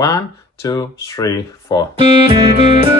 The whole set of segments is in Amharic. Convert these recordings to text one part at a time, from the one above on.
1, 2, 3, 4.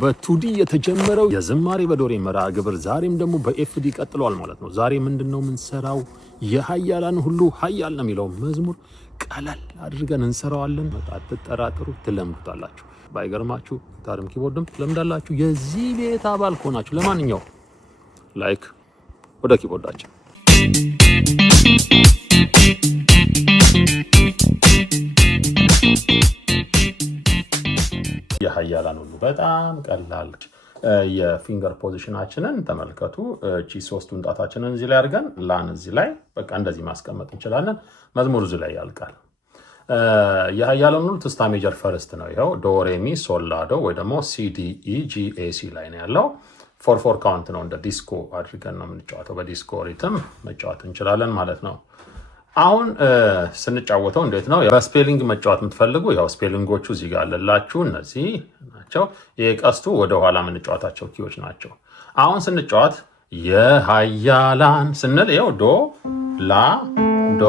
በቱዲ የተጀመረው የዝማሬ በዶሬ መርሃ ግብር ዛሬም ደግሞ በኤፍዲ ቀጥሏል ማለት ነው። ዛሬ ምንድነው የምንሰራው? የኃያላን ሁሉ ኃያል ነው የሚለው መዝሙር ቀለል አድርገን እንሰራዋለን። አትጠራጥሩ፣ ትለምዱታላችሁ። ባይገርማችሁ ጊታርም ኪቦርድም ትለምዳላችሁ የዚህ ቤት አባል ከሆናችሁ። ለማንኛውም ላይክ ወደ ኪቦርዳችን የኃያላን ሁሉ በጣም ቀላል የፊንገር ፖዚሽናችንን ተመልከቱ። እቺ ሶስቱን ጣታችንን እዚህ ላይ አድርገን ላን እዚህ ላይ በቃ እንደዚህ ማስቀመጥ እንችላለን። መዝሙር እዚህ ላይ ያልቃል። የኃያላን ሁሉ ትስታ ሜጀር ፈርስት ነው። ይሄው ዶ ሬ ሚ ሶል ላ ዶ ወይ ደግሞ ሲ ዲ ኢ ጂ ኤ ሲ ላይ ነው ያለው። 4/4 ካውንት ነው። እንደ ዲስኮ አድርገን ነው የምንጫወተው። በዲስኮ ሪትም መጫወት እንችላለን ማለት ነው። አሁን ስንጫወተው እንዴት ነው? በስፔሊንግ መጫወት የምትፈልጉ ያው ስፔሊንጎቹ እዚህ ጋር አለላችሁ። እነዚህ ናቸው። የቀስቱ ወደ ኋላ የምንጫወታቸው ኪዎች ናቸው። አሁን ስንጫወት የኃያላን ስንል ይኸው ዶ ላ ዶ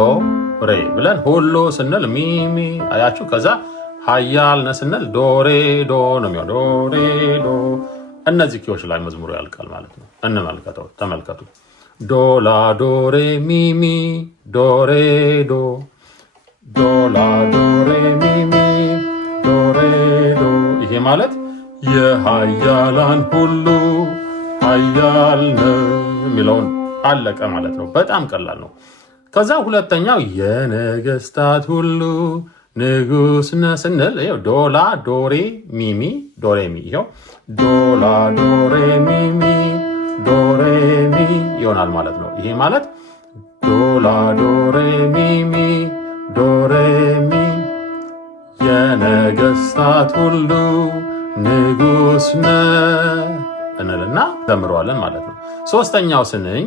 ሬ ብለን ሁሉ ስንል ሚሚ አያችሁ። ከዛ ኃያል ነ ስንል ዶ ሬ ዶ ነው የሚሆነው። ዶ ሬ ዶ እነዚህ ኪዎች ላይ መዝሙሩ ያልቃል ማለት ነው። እንመልከተው፣ ተመልከቱ። ዶ ላ ዶ ሬ ሚ ሚ ዶ ሬ ዶ ዶ ላ ዶ ሬ ሚ ሚ ዶ ሬ ዶ። ይሄ ማለት የኃያላን ሁሉ ኃያል ነው የሚለውን አለቀ ማለት ነው። በጣም ቀላል ነው። ከዛ ሁለተኛው የነገስታት ሁሉ ንጉስ ነ ስንል ይኸው ዶ ላ ዶ ሬ ሚ ሚ ዶ ሬ ሚ ይኸው ዶ ላ ዶ ሬ ሚ ሚ ዶ ሬ ሚ ይሆናል ማለት ነው። ይሄ ማለት ዶ ላ ዶ ሬ ሚ ሚ ዶ ሬ ሚ የነገስታት ሁሉ ንጉስ ነ እንልና ዘምረዋለን ማለት ነው። ሶስተኛው ስንኝ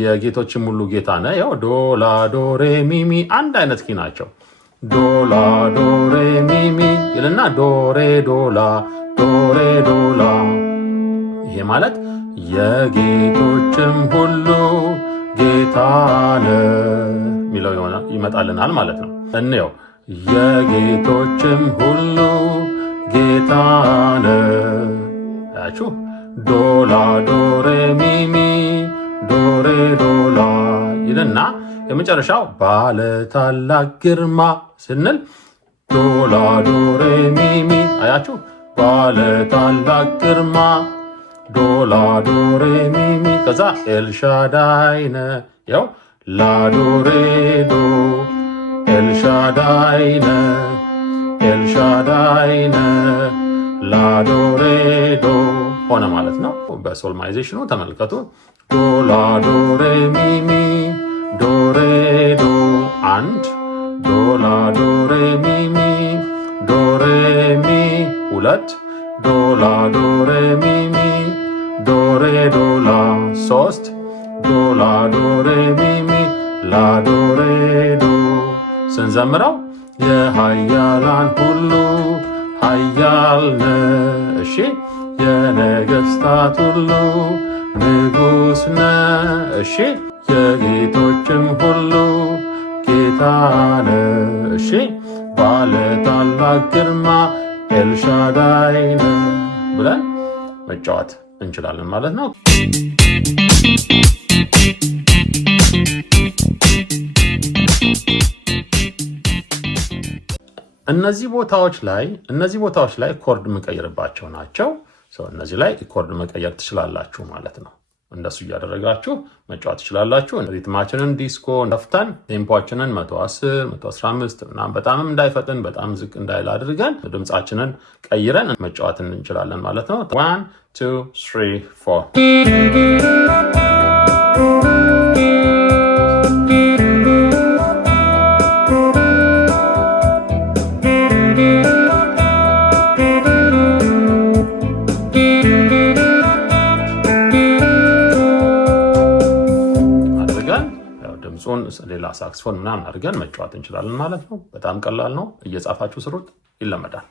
የጌቶችም ሁሉ ጌታ ነ ያው ዶ ላ ዶ ሬ ሚ ሚ አንድ አይነት ኪ ናቸው። ዶ ላ ዶ ሬ ሚ ሚ ይልና ዶ ሬ ዶ ላ ዶ ሬ ዶ ላ። ይሄ ማለት የጌቶችም ሁሉ ጌታ ነው የሚለው ይመጣልናል ማለት ነው። እንየው የጌቶችም ሁሉ ጌታ ነው አያችሁ። ዶ ላ ዶ ሬ ሚ ሚ ዶ ሬ ዶ ላ ይልና የመጨረሻው ባለ ታላቅ ግርማ ስንል ዶ ላ ዶ ሬ ሚ ሚ አያችሁ። ባለ ታላቅ ግርማ ዶ ላ ዶ ሬ ሚ ሚ ከዛ ኤልሻዳይ ነ ያው ላ ዶ ሬ ዶ ኤልሻዳይ ነ ኤልሻዳይ ነ ላ ዶ ሬ ዶ ሆነ ማለት ነው። በሶልማይዜሽኑ ተመልከቱ። ዶ ላ ዶ ሬ ሚ ሚ ዶ ሬ ዶ አንድ ዶ ላ ዶ ሬ ሚ ሚ ዶ ሬ ሚ ሁለት ዶ ላ ዶ ሬ ሚ ሚ ዶ ሬ ዶ ላ ሶስት ዶ ላ ዶ ሬ ሚ ሚ ላ ዶ ሬ ዶ። ስንዘምረው የኃያላን ሁሉ ኃያል ነ እሺ የነገስታት ሁሉ ንጉስ ነ እሺ የጌቶችም ሁሉ ጌታ ነ እሺ ባለ ታላቅ ግርማ ኤልሻዳይ ነ ብለን መጫወት እንችላለን ማለት ነው። እነዚህ ቦታዎች ላይ ኮርድ መቀየርባቸው ናቸው። እነዚህ ላይ ኮርድ መቀየር ትችላላችሁ ማለት ነው። እንደሱ እያደረጋችሁ መጫወት ትችላላችሁ። ሪትማችንን ዲስኮ ከፍተን ቴምፖአችንን 110 115 ምናምን በጣምም እንዳይፈጥን በጣም ዝቅ እንዳይል አድርገን ድምጻችንን ቀይረን መጫወት እንችላለን ማለት ነው። 1 2 3 4 ድምፁን ሌላ ሳክስፎን ምናምን አድርገን መጫወት እንችላለን ማለት ነው። በጣም ቀላል ነው። እየጻፋችሁ ስሩት፣ ይለመዳል።